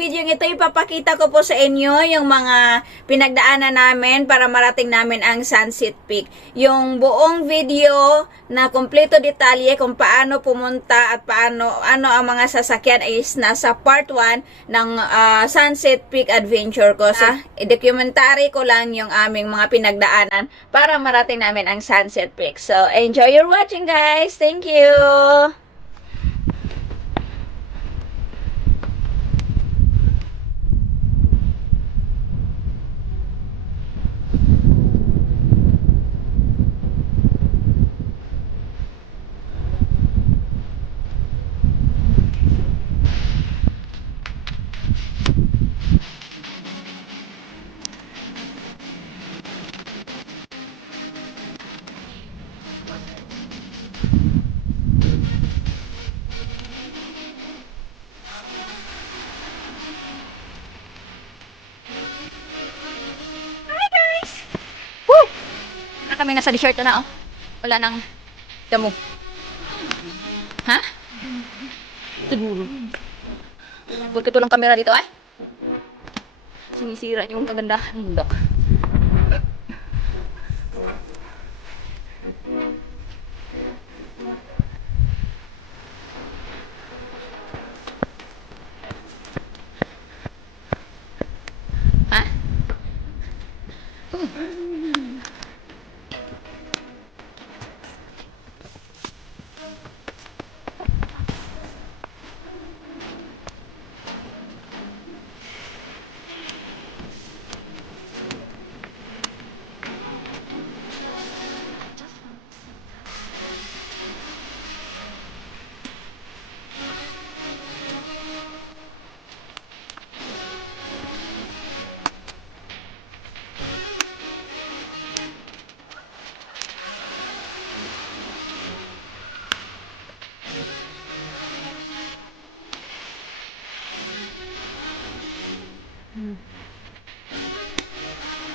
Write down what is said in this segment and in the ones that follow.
video ito, ipapakita ko po sa inyo yung mga pinagdaanan namin para marating namin ang Sunset Peak. Yung buong video na kumpleto detalye kung paano pumunta at paano ang mga sasakyan is nasa part 1 ng Sunset Peak Adventure ko. So, i-documentary ko lang yung aming mga pinagdaanan para marating namin ang Sunset Peak. So, enjoy your watching, guys. Thank you. Kami nasa desert na, oh. Wala nang damo. Ha? Siguro. Huwag ito lang camera dito, eh. Sinisira yung kagandahan ng bundok. Ha?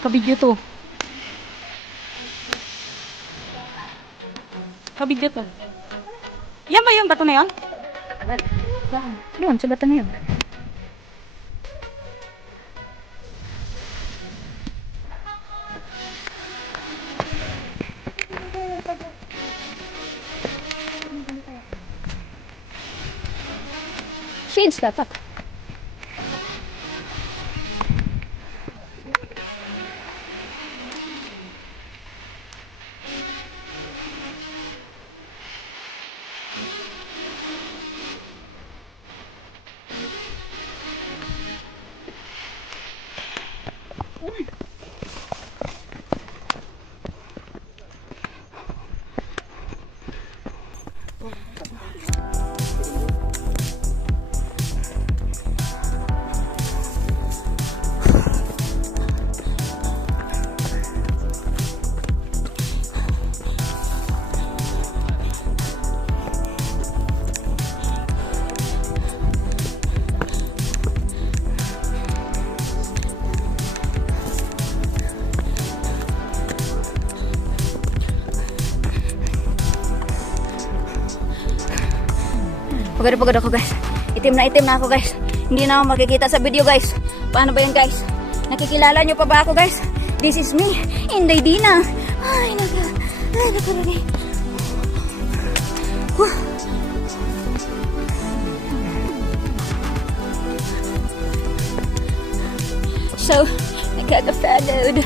Kabidyo to. Kabidyo to. Yan ba yung bato na yun? Doon, sa bato na yun. Shades dapat. Pagod ako, guys. Itim na ako, guys. Hindi na ako makikita sa video, guys. Paano ba yun, guys? Nakikilala nyo pa ba ako, guys? This is me, Inday Dina. Ay, nakalagay. So, nagkaka-followed.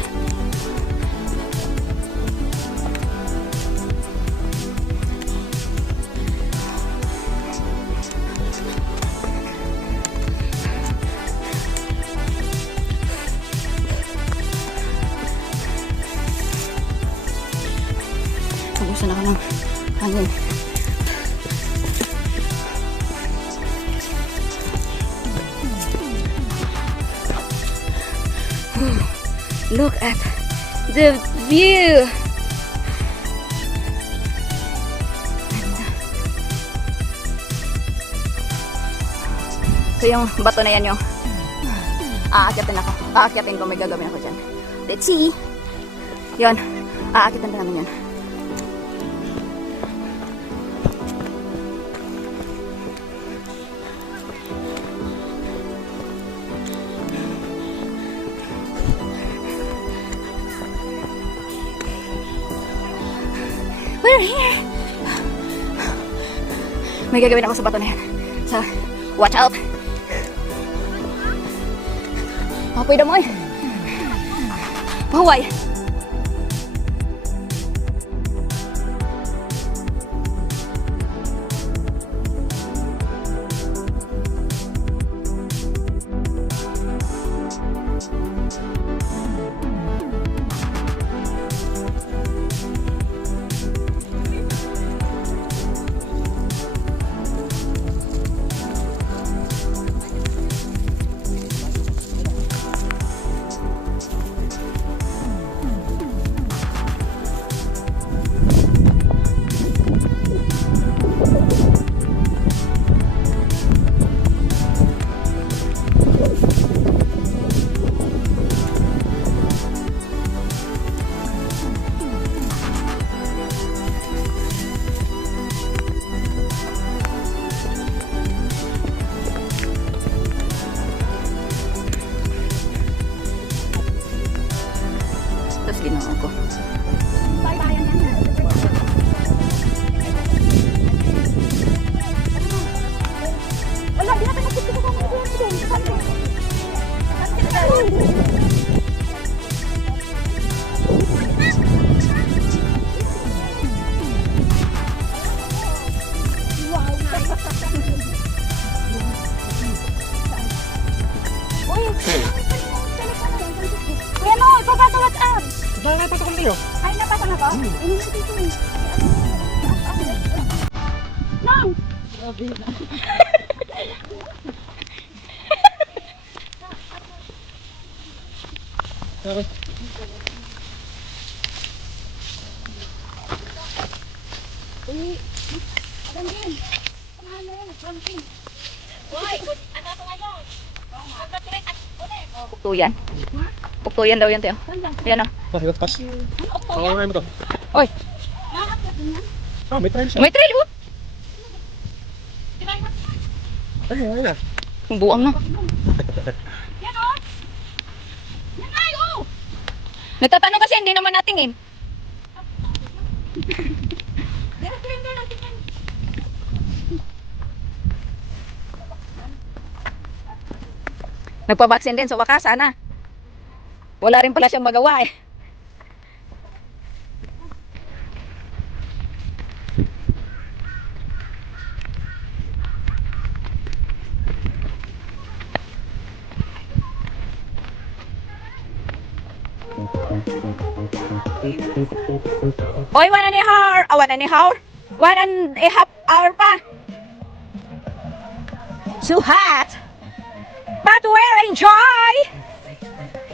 Gusto na ako ng hangin. Look at the view. So yung bato na yan yung aakyatin ako. Aakyatin ko, may gagawin ako dyan. Let's see. Yun, aakyatin na namin yan. We're here! May gagawin ako sa bato na yan. So, watch out! Apoy damoy! Pahuway! Tapos ginawa ko. Wala, di natin nakikita ko kung Napasok ko kayo. ay, napasa na ko? Nang! Okay. Puktuyan. Puktuyan daw yan, Teo. Ayan o. Pas. Oo, mo to. Oy, Oh, may trail siya. may trail. Ay, ay na. Buang na. Nagtatanong kasi hindi naman natingin. Nagpabaksin din sa wakas, sana. Wala rin pala siyang magawa eh. Oy, 1.5 hour. 1.5 hour? 1.5 hour pa. Too hot. But we'll enjoy.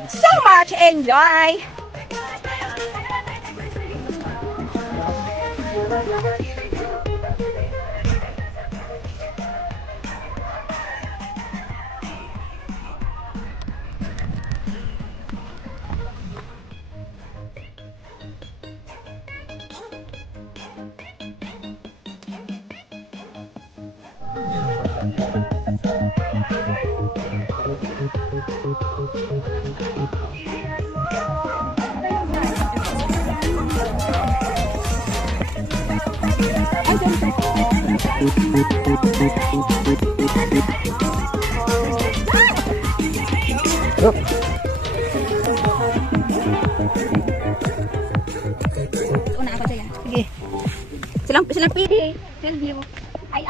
So much enjoy. Una ako dyan. Sige. Silang pili.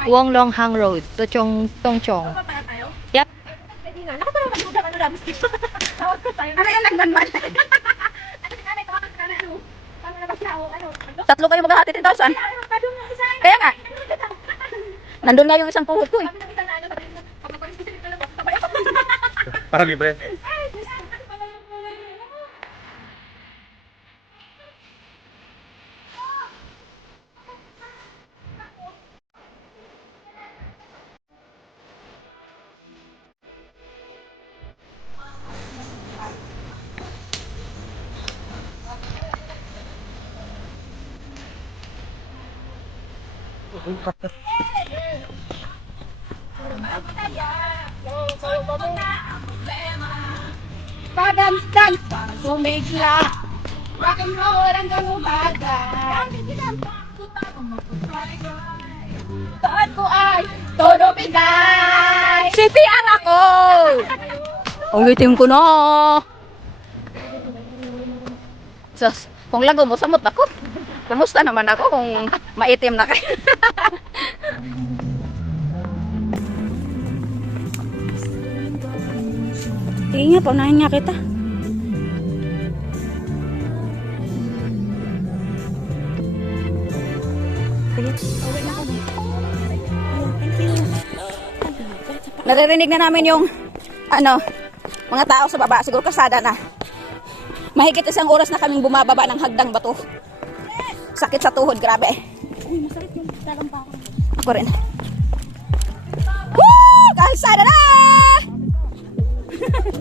Wong Long Hang Road, Tochong Tongchong. Yep. Ano yan nagmanman? Tatlo kayo maghahati 10,000. Kaya nga. Nandun nga yung isang puhod ko eh. Para libre. Padam-dam, sumigla. Rock and roll hanggang umaga. Saan ko ay todo bigay. CPR ako. Ang itim ko na. Sus, kung lago mo, samot ako. Kamusta naman ako kung maitim na kayo? Sige nga, paunahin nga kita. Naririnig na namin yung mga tao sa baba. Siguro kasada na. Mahigit 1 oras na kaming bumababa ng hagdang bato. Sakit sa tuhod, grabe. Ako rin. Woo! Kalsada na!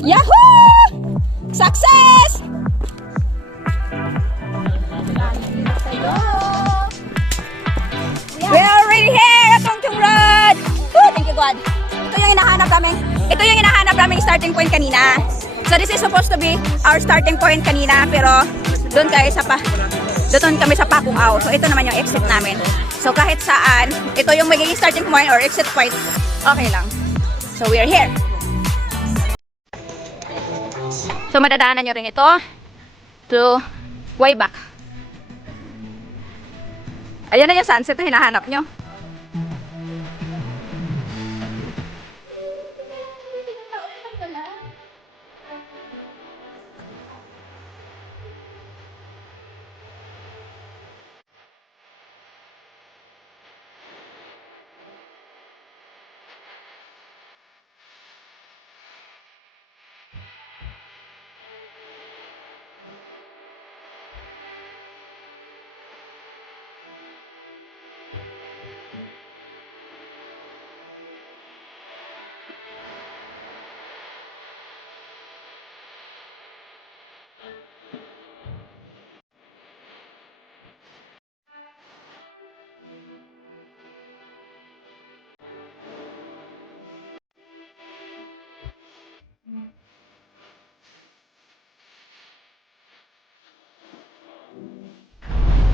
Yahoo! Success! We are already here at Tongchong Road! Woo! Thank you, God. Ito yung hinahanap namin starting point kanina. So this is supposed to be our starting point kanina, pero doon kami sa Pakuaw. So ito naman yung exit namin. So kahit saan, ito yung magiging starting point or exit point, okay lang. So we are here. So madadaanan nyo rin ito to way back. Ayan na yung sunset na hinahanap nyo.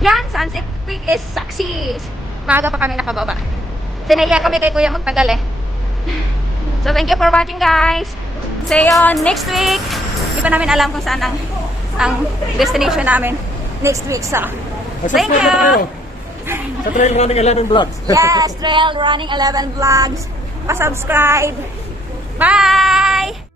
Yan, Sunset Peak is success. Maaga pa kami nakababa. Sinaya kami kay Kuya magtagal eh. So thank you for watching, guys. See you next week. Di pa namin alam kung saan ang destination namin next week. So, thank you. Sa Trail Running 11 Vlogs. Yes, Trail Running 11 Vlogs. Pa-subscribe. Bye!